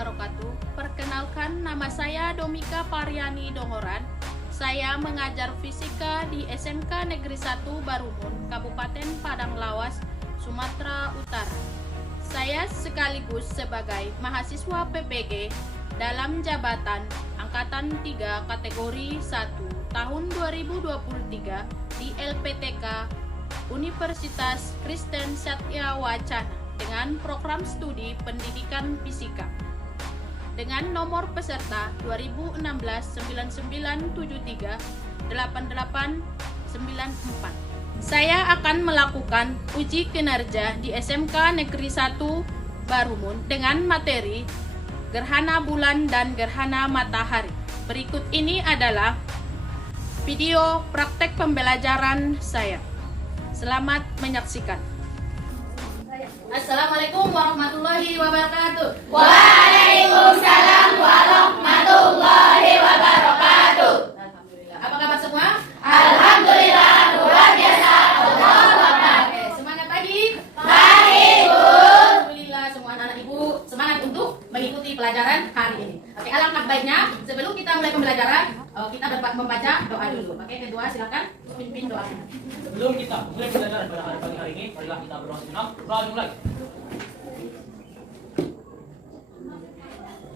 wabarakatuh. Perkenalkan, nama saya Domika Paryani Dongoran. Saya mengajar fisika di SMK Negeri 1 Barumun, Kabupaten Padang Lawas, Sumatera Utara. Saya sekaligus sebagai mahasiswa PPG dalam jabatan Angkatan 3 kategori 1 tahun 2023 di LPTK Universitas Kristen Satya Wacana dengan program studi pendidikan fisika dengan nomor peserta 2016-9973-8894. Saya akan melakukan uji kinerja di SMK Negeri 1 Barumun dengan materi gerhana bulan dan gerhana matahari. Berikut ini adalah video praktek pembelajaran saya. Selamat menyaksikan. Assalamualaikum warahmatullahi wabarakatuh. Waalaikumsalam warahmatullahi wabarakatuh. Alhamdulillah. Apa kabar semua? Alhamdulillah luar biasa. Allahu Akbar. Oke, semangat pagi. Pagi, Bu. Alhamdulillah semua anak ibu semangat untuk mengikuti pelajaran hari ini. Oke, alangkah baiknya sebelum kita mulai pembelajaran, kita membaca doa dulu. Oke, kedua silakan pimpin doanya. Sebelum kita mulai pelajaran pada pagi hari ini, marilah kita berdoa sejenak. Doa dimulai.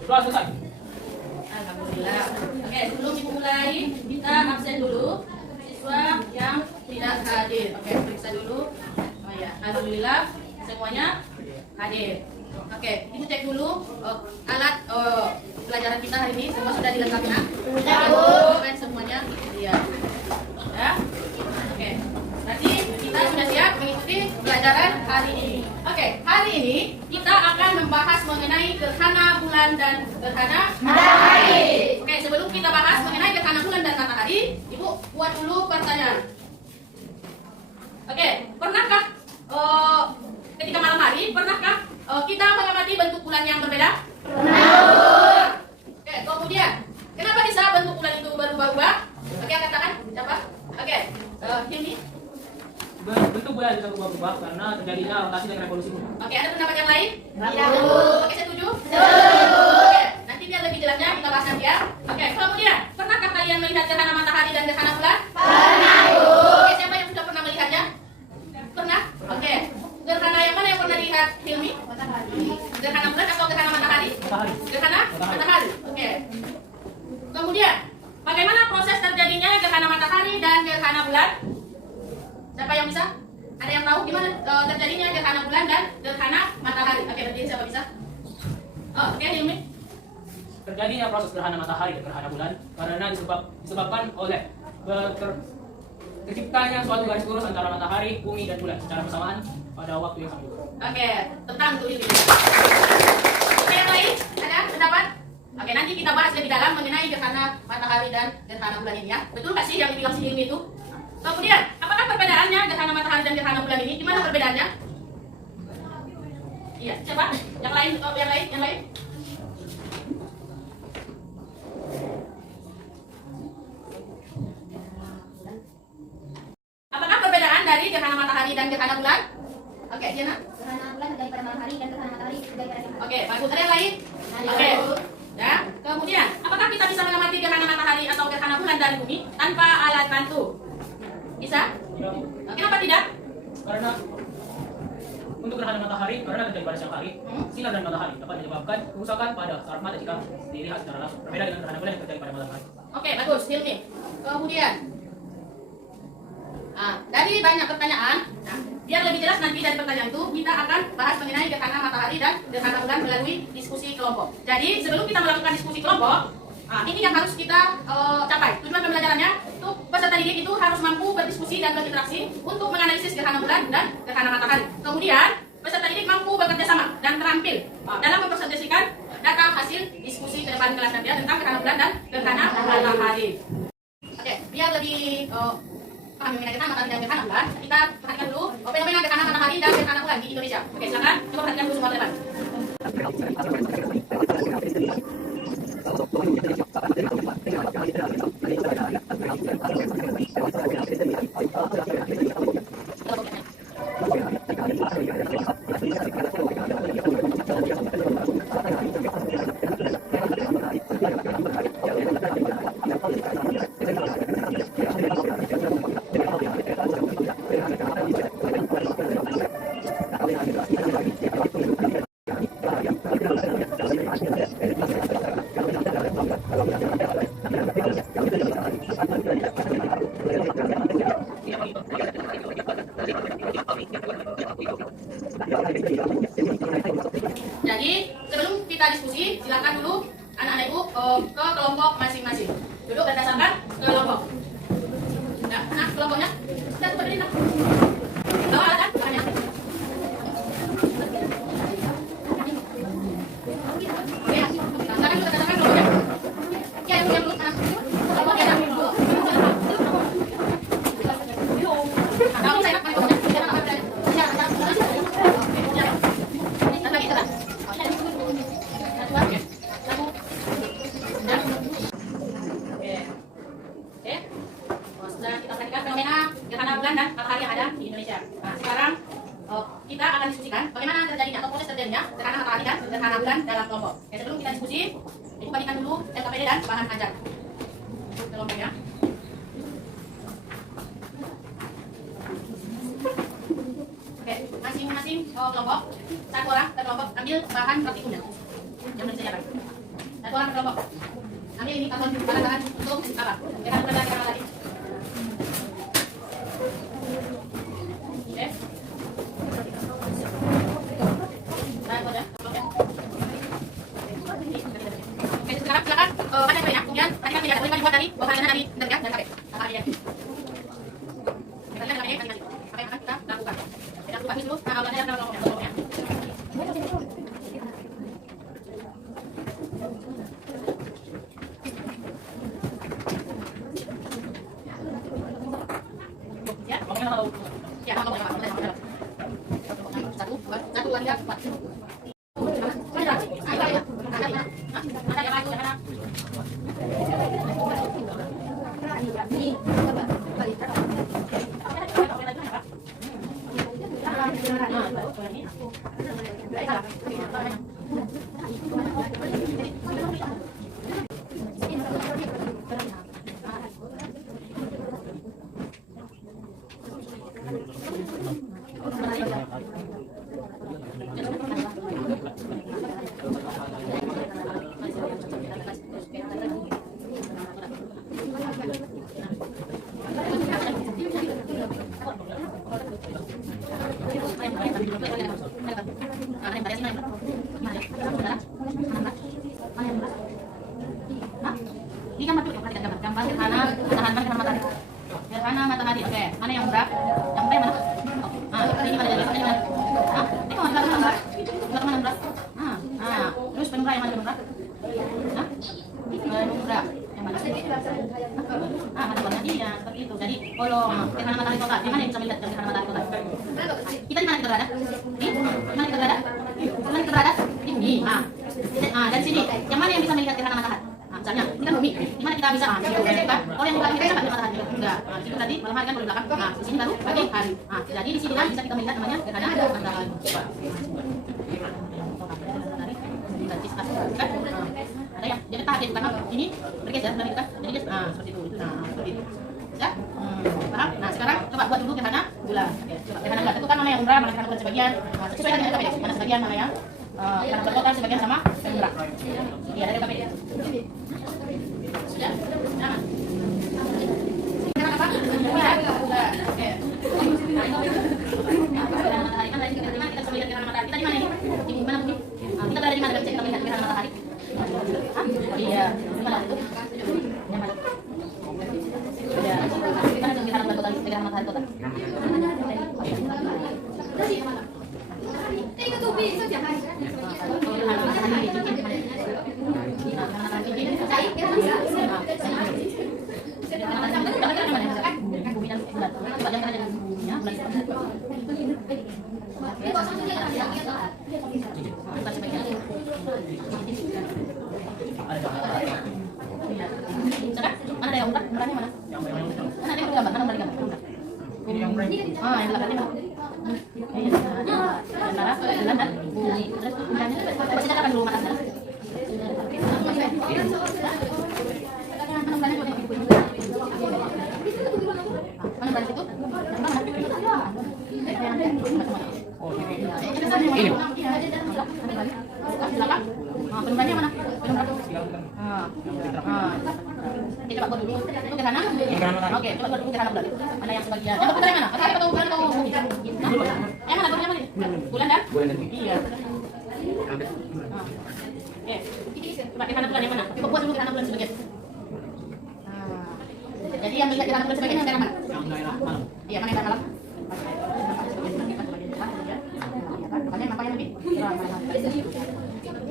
Doa selesai. Alhamdulillah. Oke, sebelum dimulai kita absen dulu siswa yang tidak hadir. Oke, periksa dulu. Oh ya, alhamdulillah semuanya hadir. Oke, ibu cek dulu alat pelajaran kita hari ini semua sudah dilengkapi nak? Sudah, Bu. Kan semuanya? Iya. Ya. Oke. Berarti kita sudah siap mengikuti pelajaran hari ini. Oke, hari ini kita akan membahas mengenai gerhana bulan dan gerhana Matahari. Oke, sebelum kita bahas mengenai gerhana bulan dan matahari, Ibu buat dulu pertanyaan. Oke, pernahkah ketika malam hari, pernahkah kita mengamati bentuk bulan yang berbeda? Pernah. Oke, kemudian kenapa bisa bentuk bulan itu berubah-ubah? Oke, katakan siapa? Oke, ini. Bentuk bulan bisa berubah-ubah karena terjadinya rotasi dan revolusi bumi. Oke, ada pendapat yang lain? Tidak, Bu. Oke, setuju? Setuju. Oke, nanti biar lebih jelasnya kita bahas nanti ya. Oke, kemudian pernahkah kalian melihat gerhana matahari dan gerhana bulan? Pernah, Bu. Oke, siapa yang sudah pernah melihatnya? Pernah? Oke. Gerhana yang mana yang pernah dilihat, Hilmi? Gerhana bulan atau gerhana matahari? Matahari. Gerhana matahari. Oke. Kemudian, bagaimana proses terjadinya gerhana matahari dan gerhana bulan? Siapa yang bisa? Ada yang tahu gimana terjadinya gerhana bulan dan gerhana matahari? Oke, berarti siapa bisa? Oh, oke, Hilmi. Terjadinya proses gerhana matahari dan gerhana bulan karena disebabkan oleh terciptanya suatu garis lurus antara matahari, bumi, dan bulan secara bersamaan pada waktu yang sama. Oke, tentang tuh ini. Oke, yang lain? Ada pendapat? Oke, nanti kita bahas lebih dalam mengenai gerhana matahari dan gerhana bulan ini ya. Betul nggak sih yang dibilang si Hilmi itu? Kemudian, apakah perbedaannya gerhana matahari dan gerhana bulan ini? Gimana perbedaannya? Iya, siapa? Yang lain? Oh, yang lain? Yang lain? Apakah perbedaan dari gerhana matahari dan gerhana bulan? Oke, Diana. Gerhana bulan terjadi pada malam hari dan gerhana matahari terjadi pada siang hari. Oke, bagus. Ada yang lain? Oke. Ya. Kemudian, apakah kita bisa mengamati gerhana matahari atau gerhana bulan dari bumi tanpa alat bantu? Bisa? Tidak. Kenapa tidak? Karena untuk gerhana matahari, karena terjadi pada siang hari, sinar dan matahari dapat menyebabkan kerusakan pada saraf mata jika dilihat secara langsung. Berbeda dengan gerhana bulan yang terjadi pada malam hari. Oke, bagus. Hilmi. Kemudian, dari banyak pertanyaan, biar lebih jelas nanti dari pertanyaan itu, kita akan bahas mengenai gerhana matahari dan gerhana bulan melalui diskusi kelompok. Jadi, sebelum kita melakukan diskusi kelompok, ini yang harus kita capai. Tujuan pembelajarannya, itu peserta didik itu harus mampu berdiskusi dan berinteraksi untuk menganalisis gerhana bulan dan gerhana matahari. Kemudian, peserta didik mampu bekerja sama dan terampil dalam mempresentasikan data hasil diskusi ke depan kelas nanti tentang gerhana bulan dan gerhana matahari. Oke, biar lebih paham mengenai gerhana matahari dan gerhana bulan, kita perhatikan dulu fenomena gerhana matahari dan gerhana bulan di Indonesia. Oke, silakan coba perhatikan dulu semua teman. Jadi sebelum kita diskusi, silakan dulu anak-anak ibu ke kelompok masing-masing. Duduk berdasarkan kelompok. Nah, kelompoknya kita berdiri. Bawa alat kan? Bahannya. Ya, sekarang kita berdasarkan kelompoknya. Ya, yang dulu anak. Kelompok ya, dulu. Kalau saya nak kelompoknya, jangan apa berani. Jangan. Bagi itu kan? Sudah kita perhatikan fenomena gerhana bulan dan matahari yang ada di Indonesia. Nah, sekarang kita akan diskusikan bagaimana terjadinya atau proses terjadinya gerhana matahari dan gerhana bulan dalam kelompok. Oke, sebelum kita diskusi, ibu bandingkan dulu LKPD dan bahan ajar kelompoknya. Oke, masing-masing kelompok, satu orang per kelompok ambil bahan praktikumnya yang sudah disediakan. Satu orang per kelompok ambil ini karton bahan-bahan untuk apa? Gerhana bulan dan gerhana matahari. Oke. Nah, itu aja. Oke, sekarang silakan baca poinnya. Kemudian tadi kan tidak boleh dibuat dari bahan dari internet dan KP. Apa aja? Kita lihat masing-masing. Apa yang akan kita lakukan? Kita buka dulu. Nah, belajar dalam kelompoknya. Ya, ya, satu, dua, tiga, empat. Ini gambar dulu, perhatikan gambar gerhana matahari. Gerhana matahari, oke. Mana yang murah? Yang murah mana? Ini mana jadi? Ini kalau mana murah? Mana murah? Terus penmurah yang mana penmurah? Penmurah yang mana? Matahari ini ya seperti itu. Jadi kalau gerhana matahari total, yang mana yang bisa melihat gerhana matahari total? Kita di mana kita berada? Di mana kita berada? Mana kita berada? Ini. Dari sini. Yang mana yang bisa melihat gerhana matahari? Misalnya, ini kan bumi, di mana kita bisa kan? Kalau yang belakang kita bisa melihat matahari, enggak. Itu tadi malam hari kan baru belakang. Di sini baru pagi hari. Jadi di sini kan bisa kita melihat namanya gerhana matahari. Ada yang jadi tak karena ini bergeser dari kita, jadi dia seperti itu. Seperti itu. Ya? Paham? Nah, sekarang coba buat dulu gerhana bulan. Coba gerhana bulan itu kan mana yang umrah, mana gerhana bulan sebagian. Sesuai dengan LKPD, mana sebagian mana yang gerhana bulan total sebagian sama umrah. Iya, dari LKPD. Sudah? Jangan. Sekarang apa? Bulan. Oke. Gerhana matahari kan dari kita di mana kita bisa melihat gerhana matahari? Kita di mana ini? Di mana bumi? Kita berada di mana bisa kita melihat gerhana matahari? Iya, di mana itu? Yang mana? Ya, di mana gerhana bulan total? Gerhana matahari total? Mana ada yang umrah? Umrahnya mana? Mana ada yang gambar? Mana gambar? Ini yang umrah. Yang belakangnya mana? Antara bulan dan bumi. Terus umrahnya coba silakan dulu mana? Mana itu? Oh, ini. Coba. Penumbrannya mana? Penumbran. Oke, coba buat dulu. Itu gerhana. Oke, coba buat dulu gerhana bulan. Mana yang sebagian? Yang berputar yang mana? Matahari atau bulan atau bumi? Yang mana? Bulan mana? Bulan dan? Iya. Oke. Coba gerhana bulan yang mana? Coba buat dulu gerhana bulan sebagian. Jadi yang melihat gerhana bulan sebagian yang daerah mana? Iya, mana yang daerah malam? Makanya nampaknya lebih.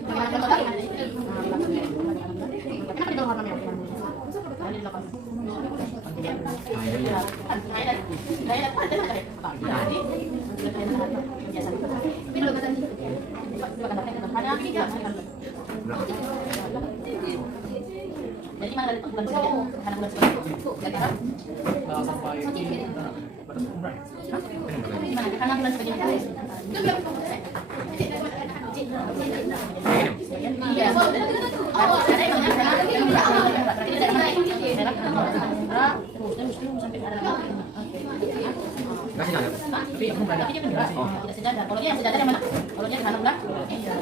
Bagaimana kalau total? Kenapa di bawah warna merah? Di belakang. Jadi mana dari bulan sebagian? Karena bulan sebagian. Gimana? Karena bulan sebagian. Iya. Ada yang tidak sejajar. Kalau dia yang sejajar yang mana? Kalau dia gerhana bulan? Iya.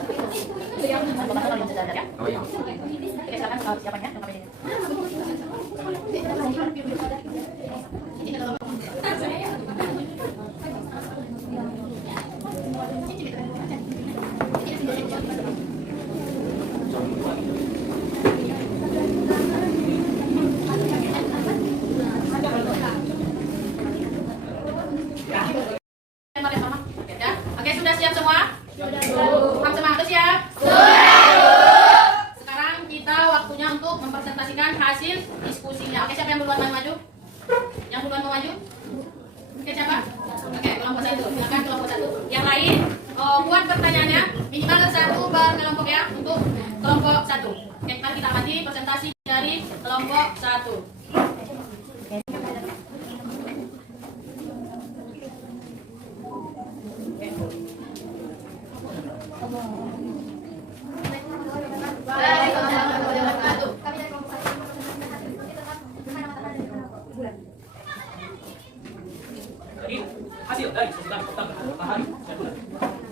Kalau yang sejajar ya. Oh iya. Oke, silakan siapanya? Oke, sudah siap semua? Paham semua? Sudah siap? Sekarang kita waktunya untuk mempresentasikan hasil diskusinya. Oke, siapa yang duluan mau maju? Yang duluan mau maju? Oke, siapa? Oke, kelompok 1. Silakan kelompok 1. Yang lain, buat pertanyaannya minimal 1 berkelompok ya untuk kelompok 1. Oke, mari kita amati presentasi dari kelompok 1. Jadi hasil dari sesudah tentang matahari dan bulan.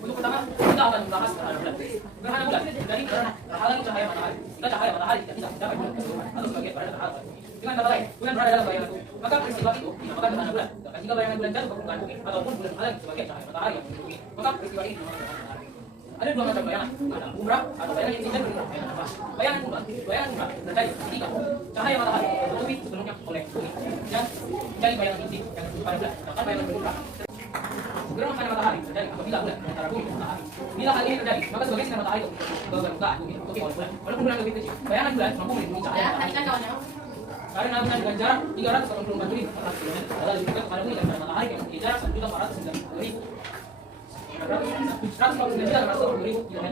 Untuk pertama kita akan membahas gerhana bulan. Gerhana bulan dari terhalangi cahaya matahari. Jika cahaya matahari tidak bisa mencapai bulan atau sebagian pada terhalang. Dengan kata lain, bulan berada dalam bayangan bumi. Maka peristiwa itu dinamakan gerhana bulan. Dan jika bayangan bulan jatuh ke permukaan bumi ataupun bulan menghalangi sebagian cahaya matahari yang mengelilingi bumi, maka peristiwa ini dinamakan gerhana matahari. Ada dua macam bayangan, ada umrah atau bayangan yang tidak berumrah. Bayangan umrah terjadi ketika cahaya matahari tertutupi sepenuhnya oleh bumi dan menjadi bayangan inti yang tertutup pada bulan. Sedangkan bayangan berumrah gerhana matahari terjadi apabila bulan antara bumi dan matahari. Bila hal ini terjadi, maka sebagai sinar matahari itu ke permukaan bumi tertutupi oleh bulan. Walaupun bulan lebih kecil, bayangan bulan mampu melindungi cahaya matahari. Karena bulan dengan jarak 384.400 km adalah lebih dekat kepada bumi daripada matahari yang memiliki jarak 1.499.149 km.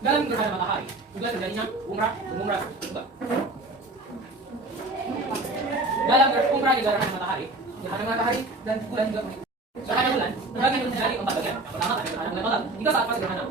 Dalam gerhana matahari juga terjadinya umrah juga. Dalam umrah di gerhana matahari dan bulan juga gerhana bulan terbagi menjadi 4 bagian. Yang pertama ada gerhana bulan total. Jika saat fase gerhana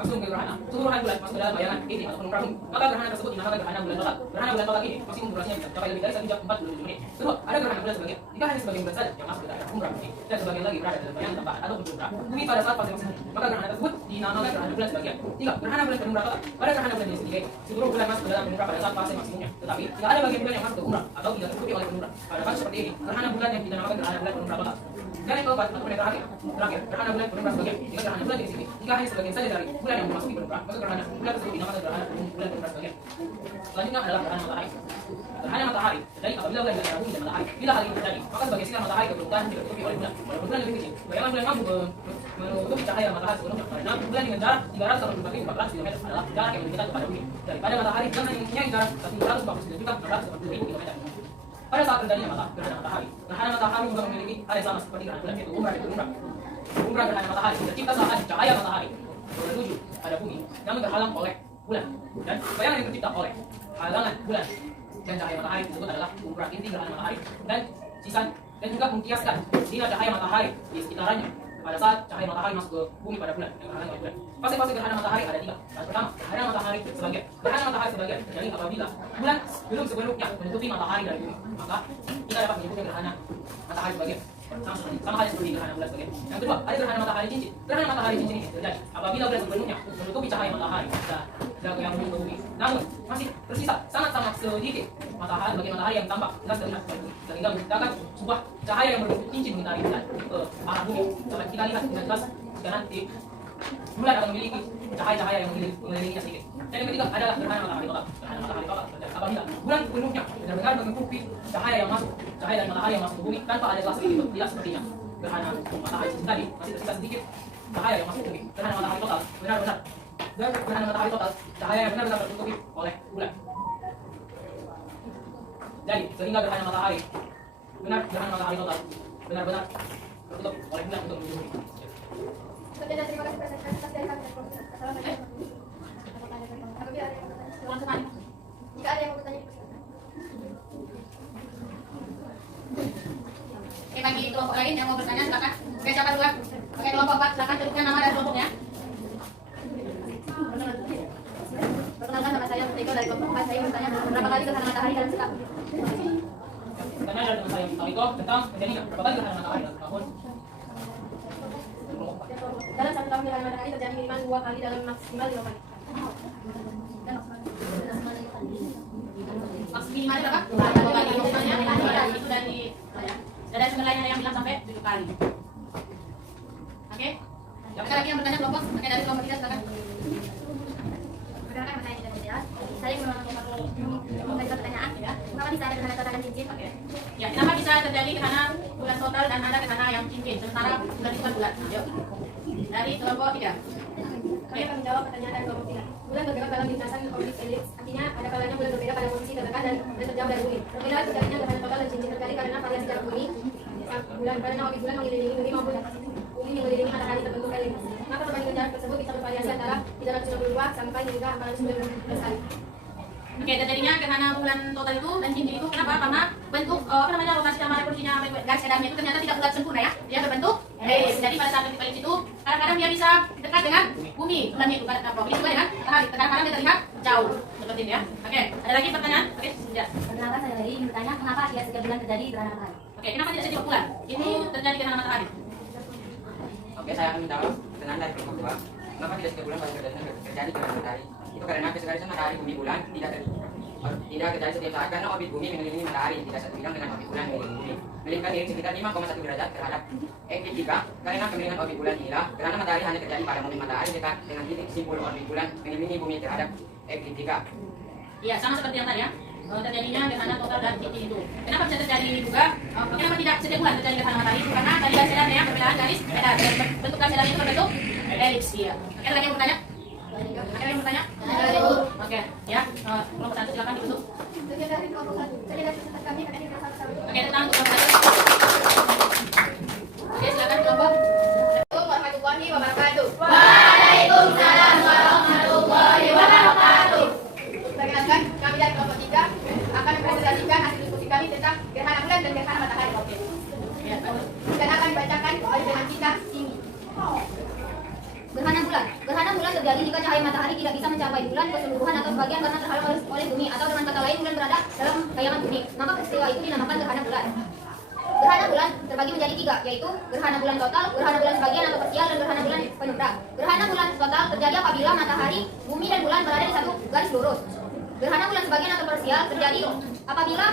masuk ke gerhana, keseluruhan bulan masuk ke dalam bayangan inti ataupun umrah bumi, maka gerhana tersebut dinamakan gerhana bulan total. Gerhana bulan total ini maksimum durasinya bisa mencapai lebih dari 1 jam 47 menit. Kedua, ada gerhana bulan sebagian. Jika hanya sebagian bulan saja yang masuk ke dalam umrah bumi dan sebagian lagi berada dalam bayangan tempat ataupun umrah bumi pada saat fase maksimum, maka gerhana tersebut dinamakan gerhana bulan sebagian. Tiga, gerhana bulan penumbra total. Pada gerhana bulan jenis ketiga, seluruh bulan masuk ke dalam penumbra pada saat fase maksimumnya. Tetapi tidak ada bagian bulan yang masuk ke umrah atau tidak tertutupi oleh penumbra. Pada kasus seperti ini, gerhana bulan yang dinamakan gerhana bulan penumbra total. Dan yang keempat atau yang terakhir, gerhana bulan penumbra sebagian. Jika gerhana bulan jenis ini, jika hanya sebagian saja dari bulan yang memasuki penumbra, maka gerhana bulan tersebut dinamakan gerhana bulan penumbra sebagian. Selanjutnya adalah gerhana matahari. Gerhana matahari terjadi apabila bulan berada bumi dan matahari. Bila hal ini terjadi, maka sebagian sinar matahari ke permukaan tidak tertutupi oleh bulan. Walaupun bulan lebih kecil, bayangan bulan mampu menutupi cahaya matahari sepenuhnya. Karena bulan dengan jarak 384.400 km adalah jarak yang lebih dekat kepada bumi daripada matahari yang mempunyai jarak 1.149.410.000 km. Pada saat terjadinya gerhana matahari juga memiliki hal yang sama seperti gerhana bulan, yaitu umrah dan umrah. Umrah gerhana matahari tercipta saat cahaya matahari menuju pada bumi namun terhalang oleh bulan, dan bayangan yang tercipta oleh halangan bulan dan cahaya matahari tersebut adalah umrah inti gerhana matahari dan sisa, dan juga mengkiaskan sinar cahaya matahari di sekitarnya pada saat cahaya matahari masuk ke bumi pada bulan yang terhalang oleh bulan. Fase-fase gerhana matahari ada 3. Yang pertama, gerhana matahari sebagian. Gerhana matahari sebagian terjadi apabila bulan belum sepenuhnya menutupi matahari dari bumi, maka kita dapat menyebutnya gerhana matahari sebagian. sama halnya seperti gerhana bulan sebagai. Yang kedua, ada gerhana matahari cincin. Gerhana matahari cincin ini terjadi apabila bulan sepenuhnya menutupi cahaya matahari dan yang menuju ke bumi. Namun masih tersisa sangat-sangat sedikit matahari bagian matahari yang tampak jelas terlihat sehingga menciptakan sebuah cahaya yang berbentuk cincin mengitari bulan ke arah bumi. Dapat kita lihat dengan jelas jika nanti bulan akan memiliki cahaya-cahaya yang mengelilinginya sedikit. Dan yang ketiga adalah gerhana matahari total. Gerhana matahari total terjadi apabila bulan penuhnya benar-benar menutupi cahaya yang masuk, cahaya dari matahari yang masuk ke bumi tanpa ada celah sedikit. Tidak sepertinya gerhana matahari cincin tadi masih tersisa sedikit cahaya yang masuk ke bumi. Gerhana matahari total benar-benar gerhana matahari total cahaya yang benar-benar tertutupi oleh bulan. Jadi sehingga gerhana matahari total benar-benar tertutup oleh bulan untuk menuju bumi. Terima kasih atas dari kami dan Profesor. Assalamualaikum. Apabila ada yang bertanya, silakan. Jika ada yang mau bertanya, Oke, bagi kelompok lain yang mau bertanya silakan. Oke, siapa duluan? Oke, kelompok 4 silakan sebutkan nama dan kelompoknya. perkenalkan nama saya Mustiko dari kelompok 4. Saya bertanya berapa kali gerhana matahari dalam sekap. Pertanyaan dari teman saya Mustiko tentang terjadinya berapa kali gerhana matahari dalam tahun. Dalam satu tahun gerhana matahari terjadi minimal 2 kali dalam maksimal 5 kali. Maksimal berapa? 2 kali. Maksimalnya itu dari sebenarnya yang bilang sampai 7 kali. Oke? Ada lagi yang bertanya kelompok? Oke, dari kelompok 3 silakan. Perkenalkan nama saya tidak jelas. Saya mengalami pertanyaan. Mengapa bisa ada gerhana total dan cincin? Oke. Ya, kenapa bisa terjadi gerhana bulan total dan ada gerhana yang cincin sementara bulan itu kan bulan? Yuk. Dari kelompok 3. Kami akan menjawab pertanyaan dari kelompok 3. Bulan bergerak dalam lintasan orbit elips, artinya ada kalanya bulan berbeda pada posisi terdekat dan terjauh dari bumi. Berbeda terjadinya gerhana total dan cincin terjadi karena variasi jarak bumi. Karena orbit bulan mengelilingi bumi maupun bumi mengelilingi matahari terbentuk elips. Maka perbandingan jarak tersebut bisa bervariasi antara 362 sampai hingga 419 kali. Oke, terjadinya gerhana bulan total itu dan cincin itu kenapa? Karena bentuk rotasi sama revolusinya garis edarnya itu ternyata tidak bulat sempurna ya. Dia berbentuk elips. Jadi pada saat bentuk elips itu kadang-kadang dia bisa dekat dengan bumi, bulan itu kan ini juga dengan matahari. Kadang-kadang dia terlihat jauh seperti ini ya. Oke, ada lagi pertanyaan? Oke, sudah. Perkenalkan saya Heri, bertanya kenapa dia setiap bulan terjadi gerhana matahari? Oke, kenapa tidak setiap bulan? Itu terjadi gerhana matahari. Oke, saya akan menjawab dengan dari kelompok 2. Kenapa tidak setiap bulan pada terjadi gerhana matahari? Itu karena kesekalian matahari bumi bulan tidak terjadi setiap saat karena orbit bumi mengelilingi matahari tidak satu bidang dengan orbit bulan mengelilingi bumi. Melingkar miring sekitar 5,1 derajat terhadap ekliptika. Karena kemiringan orbit bulan inilah gerhana matahari hanya terjadi pada momen matahari dekat dengan titik simpul orbit bulan mengelilingi bumi terhadap ekliptika. Iya, sama seperti yang tadi ya. Terjadinya gerhana total dan cincin itu. Kenapa bisa terjadi ini juga? Kenapa tidak setiap bulan terjadi gerhana matahari? Itu karena tadi garis edarnya perbedaan garis edar. Bentuk garis edarnya itu berbentuk elips. Iya. Ada lagi yang bertanya? Ada yang bertanya? Oke, ya. Kelompok 1 silakan ditutup. Sekian dari kelompok 1. Sekian dari peserta kami akan bersama-sama. Oke, tenang untuk kelompok 1. Oke, silakan kelompok. Assalamualaikum warahmatullahi wabarakatuh. Waalaikumsalam warahmatullahi wabarakatuh. Perkenalkan, kami dari kelompok 3 akan mempresentasikan hasil diskusi kami tentang gerhana bulan dan gerhana matahari. Oke. Ya, dan akan dibacakan oleh dengan kita ini. Gerhana bulan terjadi jika cahaya matahari tidak bisa mencapai bulan keseluruhan atau sebagian karena terhalang oleh bumi, atau dengan kata lain bulan berada dalam kayangan bumi. Maka peristiwa itu dinamakan gerhana bulan. Gerhana bulan terbagi menjadi 3, yaitu gerhana bulan total, gerhana bulan sebagian atau parsial, dan gerhana bulan penumbra. Gerhana bulan total terjadi apabila matahari, bumi, dan bulan berada di satu garis lurus. Gerhana bulan sebagian atau parsial terjadi apabila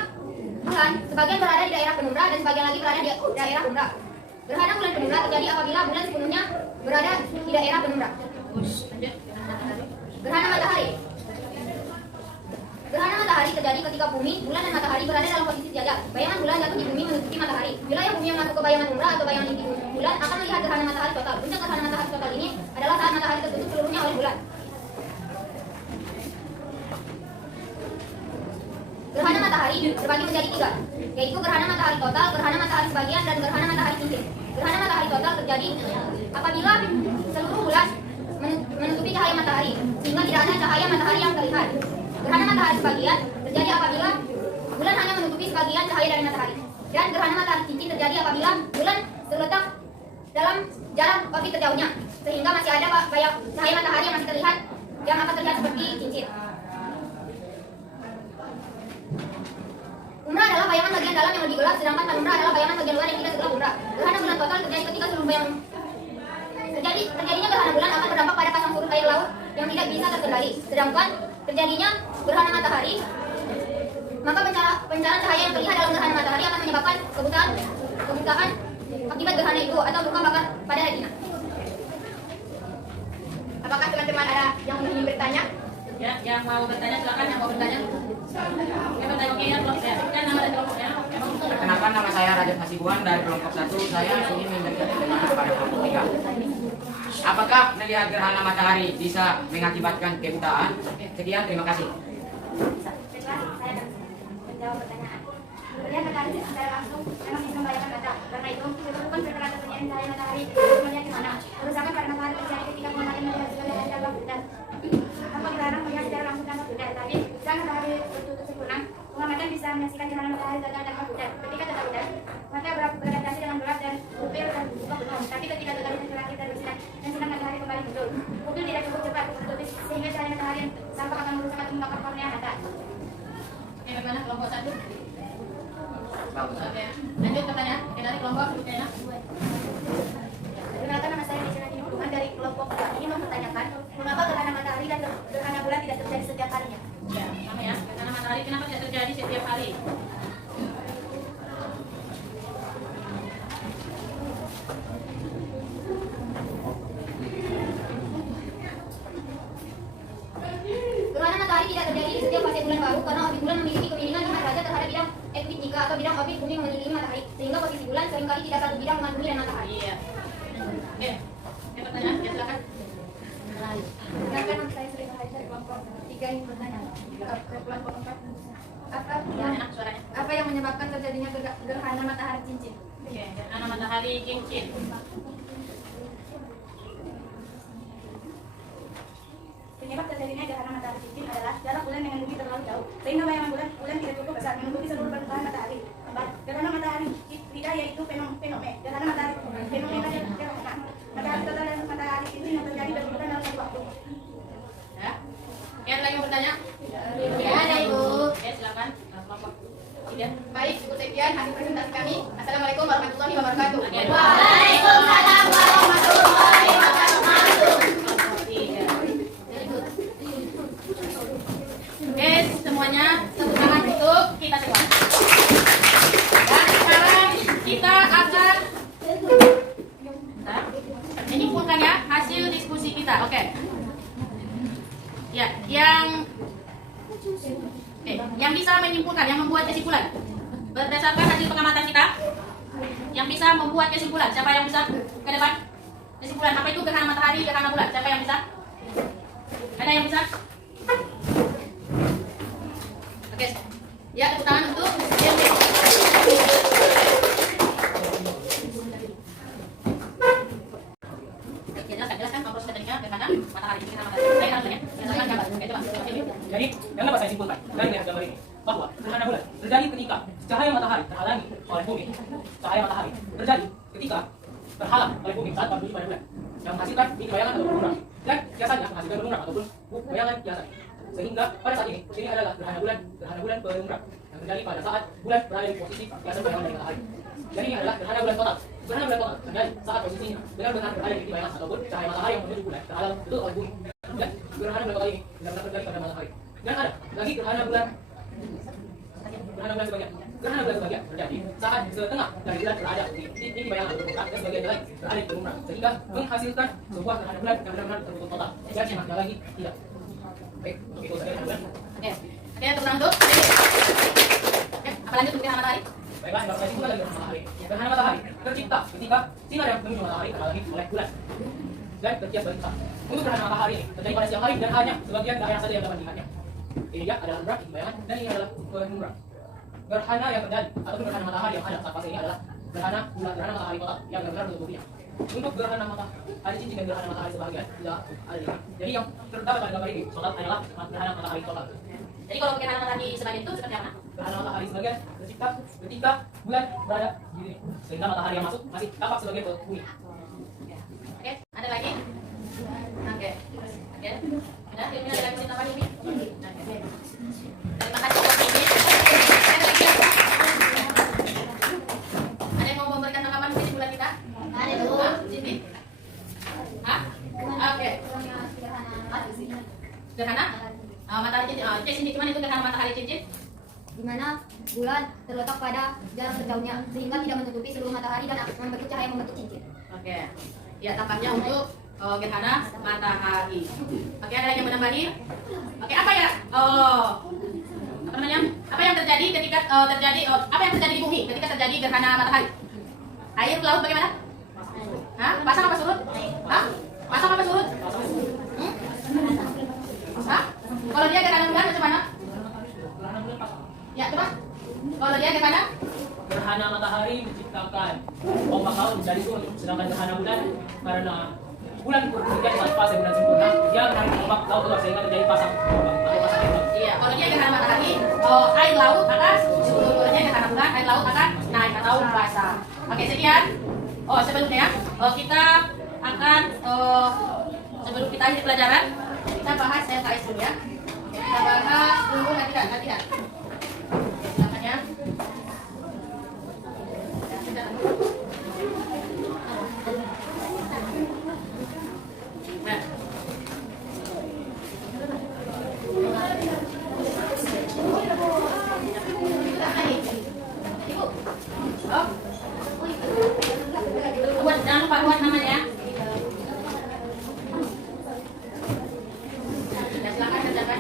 bulan sebagian berada di daerah penumbra dan sebagian lagi berada di daerah umbra. Gerhana bulan penumbra terjadi apabila bulan sepenuhnya berada di daerah penumbra. Gerhana matahari. Gerhana matahari terjadi ketika bumi, bulan, dan matahari berada dalam posisi sejajar. Bayangan bulan jatuh di bumi menutupi matahari. Wilayah bumi yang masuk ke bayangan umbra atau bayangan inti bulan akan melihat gerhana matahari total. Puncak gerhana matahari total ini adalah saat matahari tertutup seluruhnya oleh bulan. Gerhana matahari terbagi menjadi 3, yaitu gerhana matahari total, gerhana matahari sebagian, dan gerhana matahari cincin. Gerhana matahari total terjadi apabila seluruh bulan menutupi cahaya matahari, sehingga tidak ada cahaya matahari yang terlihat. Gerhana matahari sebagian terjadi apabila bulan hanya menutupi sebagian cahaya dari matahari. Dan gerhana matahari cincin terjadi apabila bulan terletak dalam jarak orbit terjauhnya, sehingga masih ada cahaya matahari yang masih terlihat, yang akan terlihat seperti cincin. Umbra adalah bayangan bagian dalam yang lebih gelap, sedangkan penumbra adalah bayangan bagian luar yang tidak segelap penumbra. Gerhana bulan total terjadi ketika seluruh bayangan terjadinya gerhana bulan akan berdampak pada pasang surut air laut yang tidak bisa terkendali. Sedangkan terjadinya gerhana matahari, maka pancaran cahaya yang terlihat dalam gerhana matahari akan menyebabkan kebutaan akibat gerhana itu atau luka bakar pada retina. Apakah teman-teman ada yang ingin bertanya? Ya, yang mau bertanya silakan, yang mau bertanya. Yang bertanya oke ya, kelompok ya. Kan nama dan kelompoknya. Perkenalkan, nama saya Rajat Hasibuan dari kelompok 1. Saya ingin memberikan pertanyaan pada kelompok 3. Apakah melihat gerhana matahari bisa mengakibatkan kebutaan? Sekian, terima kasih. Baiklah, saya akan menjawab pertanyaan. Melihat matahari secara langsung memang bisa membahayakan mata. Karena itu, diperlukan peralatan penyaring cahaya matahari untuk melihat di mana. Kerusakan pada matahari terjadi ketika pengamatan melihat sebagai tanpa benda. Tanpa dilarang melihat secara langsung tanpa benda, tapi saat matahari tertutup sempurna, pengamatan bisa menyaksikan gerhana matahari total tanpa benda. Ketika total benda, mata beradaptasi dengan gelap dan pupil dan buka penuh. Tapi ketika total benda terakhir dan bersinar, dan sinar matahari kembali muncul. Pupil tidak cukup cepat untuk menutup sehingga cahaya matahari yang tampak akan merusak atau membakar kornea mata. Oke, bagaimana kelompok 1? Bagus. Oke, lanjut pertanyaan. Oke, dari kelompok berikutnya. Perkenalkan, nama saya Desi Nadine Hubungan dari kelompok 2. Ini mempertanyakan mengapa gerhana matahari dan gerhana bulan tidak terjadi setiap harinya. Ya, sama ya. Gerhana matahari kenapa tidak terjadi setiap hari? Gerhana matahari tidak terjadi di setiap fase bulan baru karena orbit bulan memiliki kemiringan 5 derajat terhadap bidang ekliptika atau bidang orbit bumi mengelilingi matahari, sehingga posisi bulan seringkali tidak satu bidang dengan bumi dan matahari. Iya. Oke, oke pertanyaan. Ya, silakan. Perkenalkan, nama saya Sri Rahayu dari kelompok 3 yang bertanya. Kelompok 4. Enak suaranya. Apa yang menyebabkan terjadinya gerhana matahari cincin? Oke, gerhana matahari cincin. Penyebab terjadinya gerhana matahari cincin adalah jarak bulan dengan bumi terlalu jauh, sehingga bayangan bulan tidak cukup besar menutupi seluruh permukaan matahari. Gerhana matahari tidak yaitu fenomena gerhana matahari fenomena gerhana matahari total dan matahari cincin yang terjadi bersamaan dalam satu waktu. Ya. Oke, ada lagi yang bertanya? Ya, ada Ibu. Oke, silakan. Kelompok 3. Baik, cukup sekian hasil presentasi kami. Assalamualaikum warahmatullahi wabarakatuh. Oke. Waalaikumsalam warahmatullahi wabarakatuh. Oke, semuanya tepuk tangan untuk kita semua. Dan sekarang kita akan menyimpulkan ya hasil diskusi kita. Oke. Ya, yang bisa menyimpulkan, yang membuat kesimpulan berdasarkan hasil pengamatan kita, yang bisa membuat kesimpulan. Siapa yang bisa ke depan? Kesimpulan apa itu gerhana matahari, gerhana bulan? Siapa yang bisa? Ada yang bisa? Oke, ya tepuk tangan untuk DMD. Jelaskan komposisi tekniknya gerhana matahari. Saya akan tanya. Jelaskan gambar. Oke, coba. Jadi, yang dapat saya simpulkan dari melihat gambar ini bahwa gerhana bulan terjadi ketika cahaya matahari terhalangi oleh bumi. Cahaya matahari terjadi ketika terhalang oleh bumi saat berbunyi pada bulan, yang menghasilkan mini bayangan atau penumbra, dan biasanya menghasilkan penumbra ataupun bayangan biasa. Sehingga pada saat ini adalah gerhana bulan penumbra yang terjadi pada saat bulan berada di posisi biasa bayangan dari matahari. Jadi ini adalah gerhana bulan total. Gerhana bulan total terjadi saat posisinya benar-benar berada di titik bayangan ataupun cahaya matahari yang menuju bulan terhalang betul oleh bumi. Dan gerhana bulan total ini benar-benar terjadi pada matahari. Dan ada lagi gerhana bulan sebagian. Gerhana bulan sebagian terjadi saat setengah dari bulan berada di titik bayangan atau permukaan dan sebagian lain berada di penumbra, sehingga menghasilkan sebuah gerhana bulan yang benar-benar tertutup total. Dan yang ada lagi tidak. Baik, itu saja gerhana bulan. Oke, tepuk tangan untuk. Oke, apa lanjut untuk gerhana matahari? Baiklah, yang saya simpulkan dari gerhana matahari. Gerhana matahari tercipta ketika sinar yang menuju matahari terhalangi oleh bulan dan terkias balik besar. Untuk gerhana matahari ini terjadi pada siang hari dan hanya sebagian daerah saja yang dapat dilihatnya. Ini dia adalah penumbra, ini bayangan, dan ini adalah penumbra. Gerhana yang terjadi ataupun gerhana matahari yang ada saat fase ini adalah gerhana matahari total yang benar-benar menutupinya. Untuk gerhana matahari cincin dan gerhana matahari sebagian tidak ada di. Jadi yang terdapat pada gambar ini total adalah gerhana matahari total. Jadi kalau gerhana matahari sebagian itu seperti apa? Gerhana matahari sebagian tercipta ketika bulan berada di sini, sehingga matahari yang masuk masih tampak sebagai ke bumi. Oke, ada lagi? Oke. Oke. Ada filmnya ada lagi tambahan ini? Oke. Terima kasih buat ini. Ada lagi? gerhana matahari cincin. Cincin gimana itu gerhana matahari cincin? di mana bulan terletak pada jarak terjauhnya sehingga tidak menutupi seluruh matahari dan membentuk cahaya membentuk cincin. Oke. Ya, tampaknya untuk gerhana matahari. Oke, ada lagi yang menambahi? Oke, apa ya? Apa namanya? Apa yang terjadi ketika apa yang terjadi di bumi ketika terjadi gerhana matahari? Air ke laut bagaimana? Hah? Pasang apa surut? Hah? Pasang apa surut? Hah? Kalau dia gerhana bulan macam mana? Ya, coba. Kalau dia gerhana? Gerhana matahari menciptakan ombak laut dari surut, sedangkan gerhana bulan karena bulan ketika di fase bulan sempurna dia menarik ombak laut keluar sehingga terjadi pasang ombak atau pasang tembak. Iya, kalau dia gerhana matahari, air laut akan surut. Kalau dia gerhana bulan, air laut akan naik atau pasang. Oke, sekian. Sebelumnya kita akan sebelum kita akhir pelajaran kita bahas LKS dulu ya. Kita bahas dulu nanti. Namanya. Nah. Buat jangan lupa buat namanya. Ya, silakan kerjakan.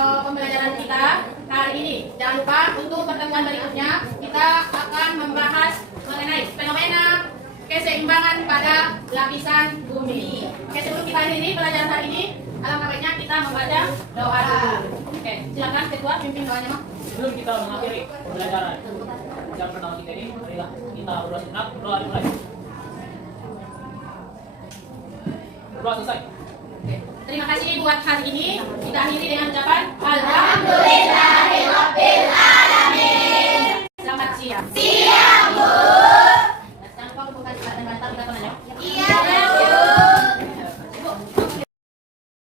Pembelajaran kita hari ini. Jangan lupa untuk pertemuan berikutnya kita akan membahas mengenai fenomena keseimbangan pada lapisan bumi. Oke, sebelum kita akhiri pelajaran hari ini, alangkah baiknya kita membaca doa dulu. Oke, silakan ketua pimpin doanya, Mak. Sebelum kita mengakhiri pembelajaran yang pertama kita ini, marilah kita berdoa sejenak. Berdoa dimulai. Berdoa selesai. Oke. Terima kasih buat hari ini. Kita akhiri dengan ucapan Alhamdulillahirabbil alamin. Selamat siang.